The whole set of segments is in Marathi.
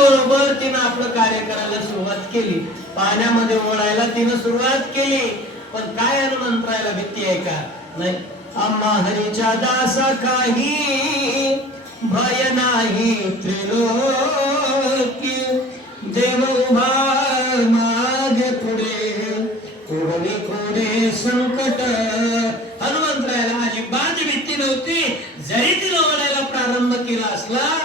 त्याबरोबर तिनं आपलं कार्य करायला सुरुवात केली. पाण्यामध्ये ओढायला तिनं सुरुवात केली. पण काय हनुमंतरायला भीती आहे का? नाही. अम्मा हरीच्या दासा काही भय नाही त्रिलोकी. देव उभा माझे पुढे. कोणी कोणी संकट हनुमंतरायला अजिबात भीती नव्हती जरी तिनं ओढायला प्रारंभ केला असला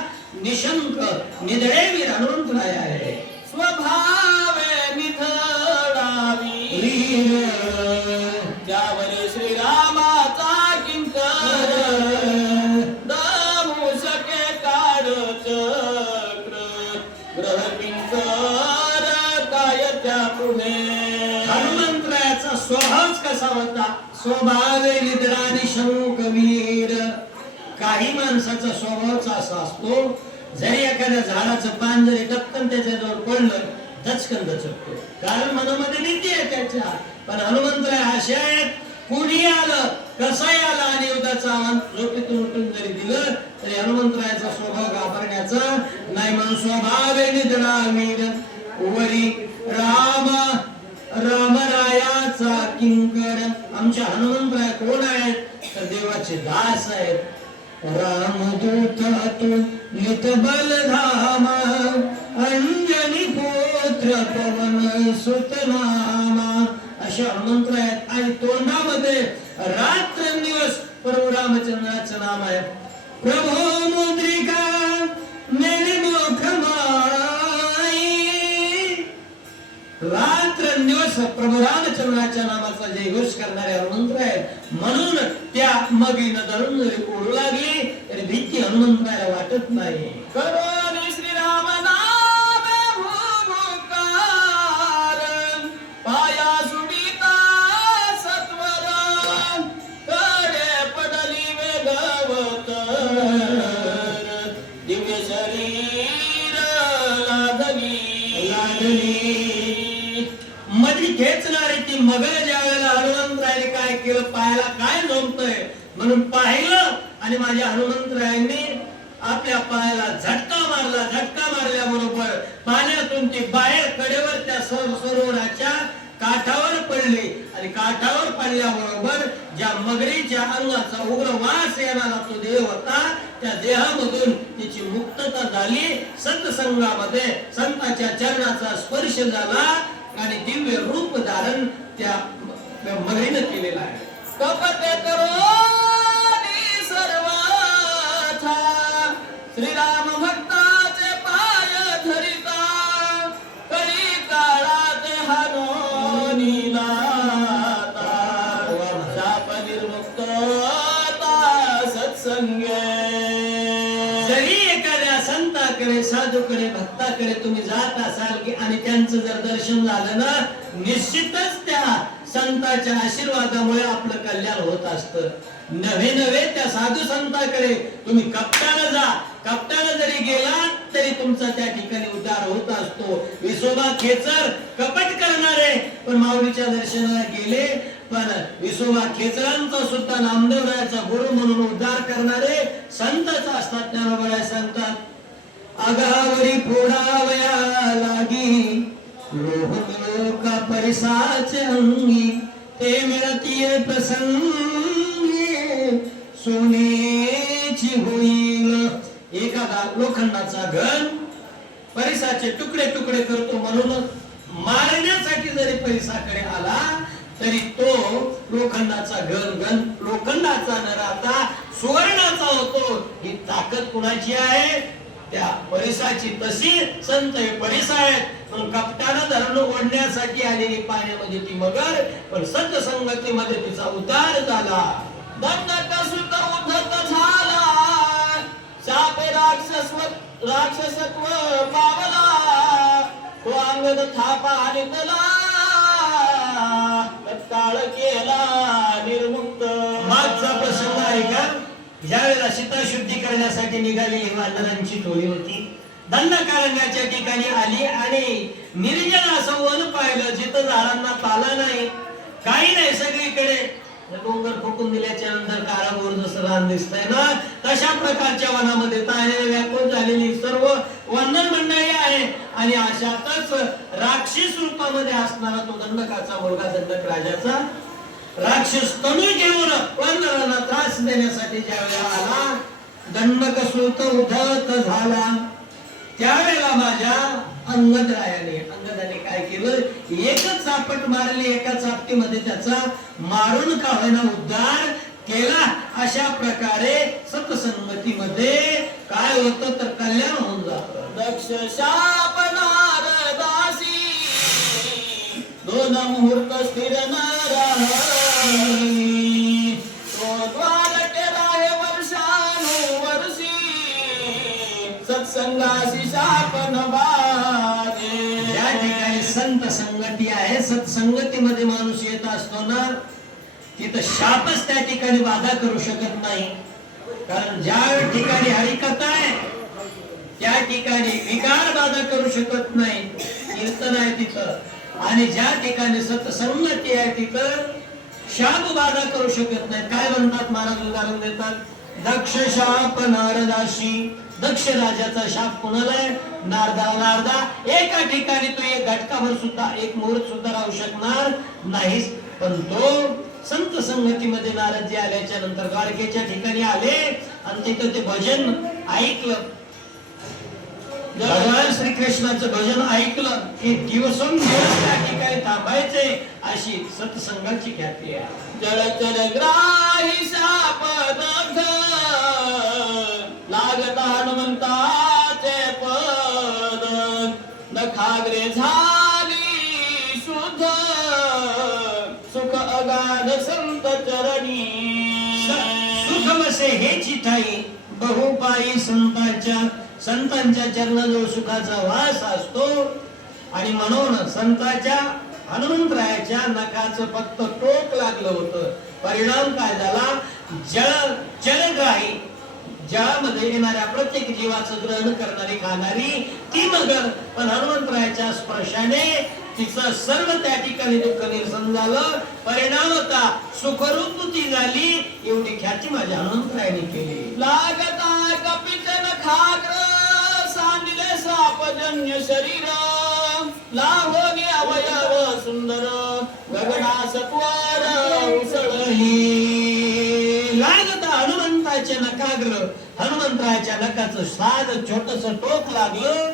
निशंक निधळे वीर तुला आहे स्वभावे निधडावी त्यावरी श्रीरामाचा किंकर. सके काढ चक्र. ग्रह किंकर काय त्या पुढे. हनुमंतरायाचा स्वभावच कसा होता? स्वभाव निद्राने शंकवीर काही माणसाचा स्वभावच असा असतो जरी एखाद्या झाडाचं पान जरी टपकन त्याच्याजवळ पडलं दचकन दचकतो कारण मनोमध्ये नीती आहे त्याच्या. पण हनुमंतराय असे आहेत कुणी आलं कसाही आला आणि युद्धाचं आव्हान झोपेतून उठून जरी दिलं तरी हनुमंतरायाचा स्वभाव घाबरण्याचा नाही म्हणून स्वभाव वरी राम रामरायाचा किंकर. आमच्या हनुमंतराय कोण आहेत? तर देवाचे दास आहेत. रामदूत अतुल नित बलधामा अंजनी पुत्र पवन सुतनामा. अशा मंत्र आहेत. आणि तोंडामध्ये रात्र दिवस प्रभू रामचंद्राचं नाम आहे. प्रभो मुद्रिका निर्मोख रात्र दिवस प्रभू रामचंद्राच्या नामाचा जयघोष करणारे मंत्र आहे. म्हणून त्या मगीनं धरून जरी ओढू लागली तरी भीती हनुमंतराला वाटत नाही. करोनी श्रीराम नाम भूभुकार पाया सुडिता सत्वर कडे पडली वेगवत दिव्य शरीर लादली. लागली. मधी खेचणारी ती मगर ज्या वेळेला हनुमंतरायाने काय केलं पायाला काय म्हणून पाहिलं आणि माझ्या हनुमंतरायांनी आपल्या पायाला झटका मारला झटका मारल्याबरोबर पाण्यातून ती बाहेर कडेवर त्या सरोवराच्या काठावर पडली. आणि काठावर पडल्याबरोबर ज्या मगरीच्या अंगाचा उग्र वास येणारा तो देह होता त्या देहामधून तिची मुक्तता झाली. सत्संगामध्ये संताच्या चरणाचा स्पर्श झाला आणि दिव्य रूप धारण त्या मगरीनं केलेला आहे. कपटे करोनी संताकडे साधूकडे भक्ताकडे तुम्ही जात असाल की आणि त्यांचं जर दर्शन झालं ना निश्चितच त्या संताच्या आशीर्वादामुळे आपलं कल्याण होत असतं. नवे नवे त्या साधू संताकडे तुम्ही कपटाला जा. कपटाला जरी गेला तरी तुमचा त्या ठिकाणी उद्धार होत असतो. विसोबा खेचर कपट करणारे पण माऊलीच्या दर्शनाला गेले पण विसोबा खेचरांचा सुद्धा नामदेवरायाचा गुरु म्हणून उद्धार करणारे संतच असतात ज्ञानोबराय संतात अगावरी फोडावया लागी लोह मिळो का अंगी ते मिळतीय प्रसंगी सोनेची होईल. एखादा लोखंडाचा घन परिसाचे तुकडे तुकडे करतो म्हणून मारण्यासाठी जरी परिसाकडे आला तरी तो लोखंडाचा घन घन लोखंडाचा न राहता सुवर्णाचा होतो. ही ताकद कुणाची आहे? त्या परिसाची तशी संत हे परिसा आहेत. पण कपटानं धरण ओढण्यासाठी आलेली पाण्यामध्ये म्हणजे ती मगर पण संत संगतीमध्ये तिचा उतार झाला. झाला. साप राक्षसव राक्षसत्व पावला. तो अंगद थापा आणि तला. केला निर्मुक्त. मागचा प्रसंग आहे का? ज्यावेळेला सीता शुद्धी करण्यासाठी निघालेली वानरांची टोळी होती दंडकारण्याच्या ठिकाणी आली आणि निर्जन असं वन पाहिलं जिथं झाडांना पाला नाही काही नाही सगळीकडे. डोंगर फुकून दिल्याच्या नंतर कारागोर जसं रान दिसतंय ना तशा प्रकारच्या वनामध्ये ताऱ्याने व्याकुळ झालेली सर्व वंदन मंडळी आहे. आणि अशातच राक्षस रूपामध्ये असणारा तो दंडकाचा मुलगा दंडक राजाचा राक्षस तनु घेऊन वानरांना त्रास देण्यासाठी ज्या वेळेला आला दंडक सुत उधत झाला. त्यावेळेला माझ्या अंगदरायाने अंगदाने काय केलं? एकच चापट मारली एका चापटीमध्ये त्याचा मारून का होईना उद्धार केला. अशा प्रकारे सतसंगतीमध्ये काय होतं तर कल्याण होऊन जात. दक्ष शाप दासी दोन मुहूर्त स्थिर न आहे सत्संगतीमध्ये माणूस येत असतो ना तिथं शापच त्या ठिकाणी बाधा करू शकत नाही. कारण ज्या ठिकाणी हरिकथा आहे त्या ठिकाणी विकार बाधा करू शकत नाही. कीर्तन आहे तिथं. आणि ज्या ठिकाणी सत्संगती आहे तिथं शाप बाधा करू शकत नाही. काय म्हणतात महाराज उदाहरण देतात? दक्ष शाप नारदाशी दक्ष राजाचा शाप कोणाला आहे नारदा. नारदा एका ठिकाणी तू एक घटकाभर सुद्धा एक मुहूर्त सुद्धा राहू शकणार नाहीस. पण तो संत संगतीमध्ये नारदजी आल्याच्यानंतर द्वारकेच्या ठिकाणी आले आणि तिथं ते भजन ऐकलं. भगवान श्रीकृष्णाचं भजन ऐकलं. की दिवसोंदिवस त्या ठिकाणी थांबायचे अशी सत्संगाची ख्याती आहे. जळचर ग्राही शाप नखाग्रे झाली शुद्ध. सुख अगाध संत चरणी सुखमसे हे चिठाई बहुपायी संतांच्या संतांच्या चरणाजवळ सुखाचा वास असतो. आणि म्हणून संतांच्या हनुमंतरायाच्या नखाचं फक्त टोक लागलं होतं. परिणाम काय झाला? जल जलग्राही जळामध्ये येणाऱ्या प्रत्येक जीवाचं ग्रहण करणारी खाणारी ती मगर पण हनुमंतरायाच्या स्पर्शाने तिचं सर्व त्या ठिकाणी दुःख निरसन झालं. परिणामता सुखरूप ती झाली. एवढी ख्याती माझ्या हनुमंतरायाने केली. लागता कपित खाग्र सांडले सापजन्य शरीर. लाभोनी अवयव सुंदर. गगडा सत्वर उसळही लागलं नकाग्र नकाचं साध छोटस टोक लागलं.